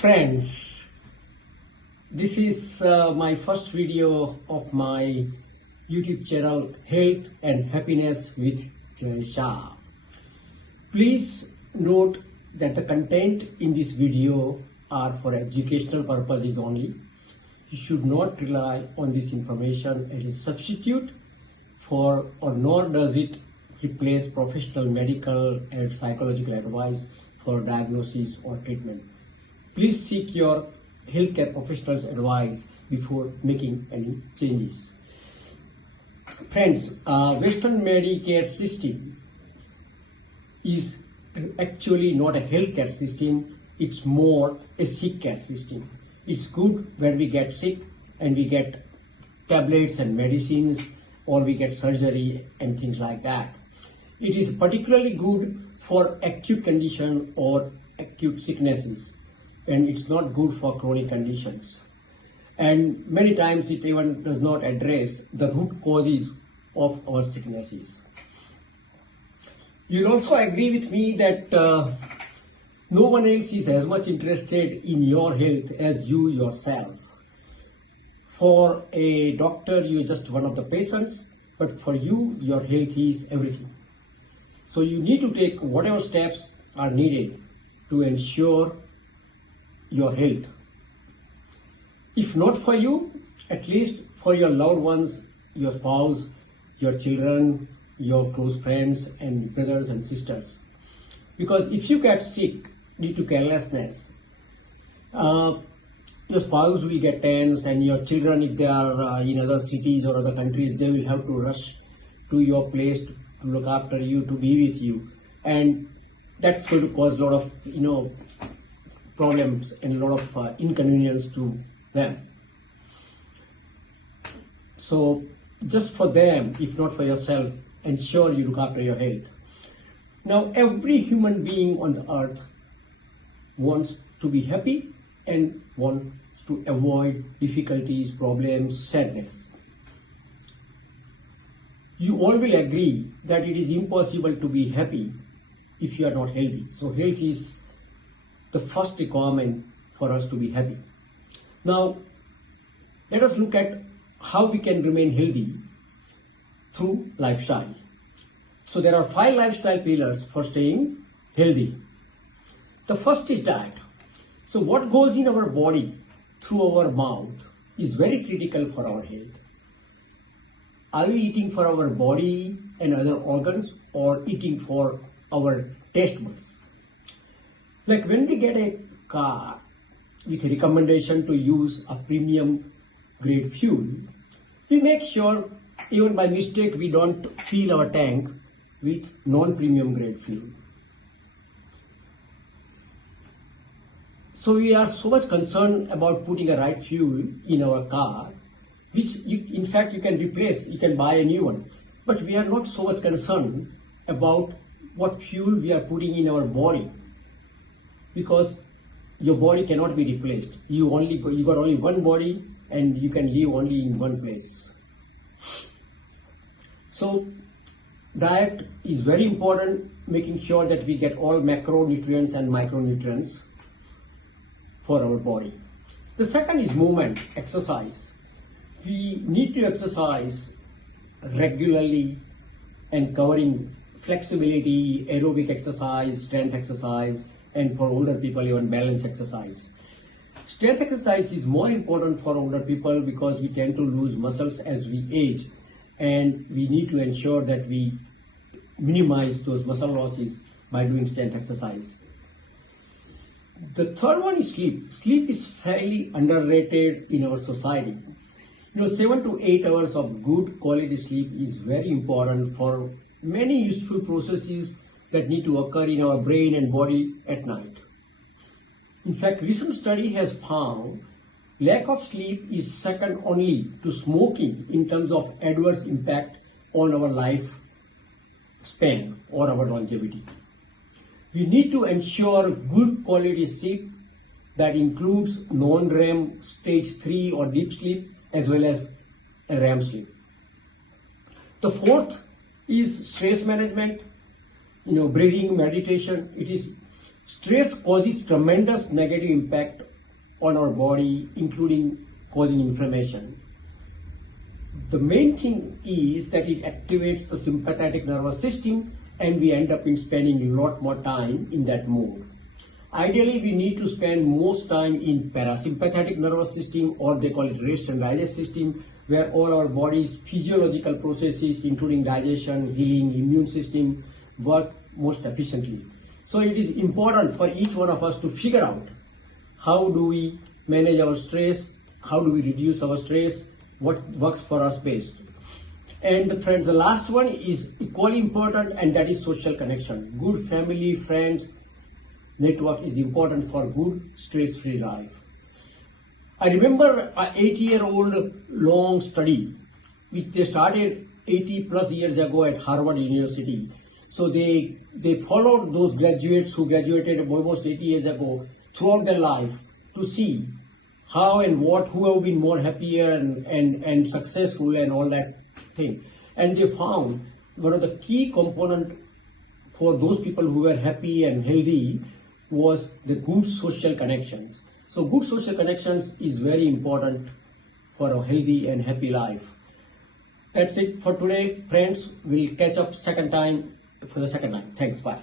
Friends, this is my first video of my YouTube channel Health and Happiness with Jay Shah. Please note that the content in this video are for educational purposes only. You should not rely on this information as a substitute for, or nor does it replace professional medical and psychological advice for diagnosis or treatment. Please seek your healthcare professional's advice before making any changes. Friends, Western Medicare system is actually not a healthcare system, it's more a sick care system. It's good when we get sick and we get tablets and medicines, or we get surgery and things like that. It is particularly good for acute condition or acute sicknesses, and it's not good for chronic conditions. And many times it even does not address the root causes of our sicknesses. You'll also agree with me that no one else is as much interested in your health as you yourself. For a doctor, you're just one of the patients, but for you, your health is everything. So you need to take whatever steps are needed to ensure your health. If not for you, at least for your loved ones, your spouse, your children, your close friends and brothers and sisters. Because if you get sick due to carelessness, your spouse will get tense, and your children, if they are in other cities or other countries, they will have to rush to your place to look after you, to be with you. And that's going to cause a lot of, problems and a lot of inconvenience to them. So just for them, if not for yourself, ensure you look after your health. Now, every human being on the earth wants to be happy and wants to avoid difficulties, problems, sadness. You all will agree that it is impossible to be happy if you are not healthy. So health is the first requirement for us to be happy. Now, let us look at how we can remain healthy through lifestyle. So there are 5 lifestyle pillars for staying healthy. The first is diet. So what goes in our body through our mouth is very critical for our health. Are we eating for our body and other organs, or eating for our taste buds? Like when we get a car with a recommendation to use a premium grade fuel, we make sure even by mistake we don't fill our tank with non-premium grade fuel. So we are so much concerned about putting a right fuel in our car, which in fact you can replace, you can buy a new one. But we are not so much concerned about what fuel we are putting in our body, because your body cannot be replaced. You got only one body, and you can live only in one place. So diet is very important, making sure that we get all macronutrients and micronutrients for our body. The second is movement, exercise. We need to exercise regularly and covering flexibility, aerobic exercise, strength exercise, and for older people even balance exercise. Strength exercise is more important for older people because we tend to lose muscles as we age, and we need to ensure that we minimize those muscle losses by doing strength exercise. The third one is sleep. Sleep is fairly underrated in our society. 7 to 8 hours of good quality sleep is very important for many useful processes that need to occur in our brain and body at night. In fact, recent study has found lack of sleep is second only to smoking in terms of adverse impact on our life span or our longevity. We need to ensure good quality sleep that includes non-REM, stage 3 or deep sleep, as well as a REM sleep. The fourth is stress management, breathing, meditation. It is Stress causes tremendous negative impact on our body, including causing inflammation. The main thing is that it activates the sympathetic nervous system and we end up in spending a lot more time in that mode. Ideally, we need to spend most time in parasympathetic nervous system, or they call it rest and digest system, where all our body's physiological processes, including digestion, healing, immune system, work most efficiently. So it is important for each one of us to figure out how do we manage our stress, how do we reduce our stress, what works for us best. And friends, the last one is equally important, and that is social connection. Good family, friends, network is important for good stress-free life. I remember an 80-year-old long study which they started 80 plus years ago at Harvard University. So they followed those graduates who graduated almost 80 years ago throughout their life to see how and what, who have been more happier and successful and all that thing. And they found one of the key components for those people who were happy and healthy was the good social connections. So good social connections is very important for a healthy and happy life. That's it for today, friends. We'll catch up for the second time. Thanks, bye.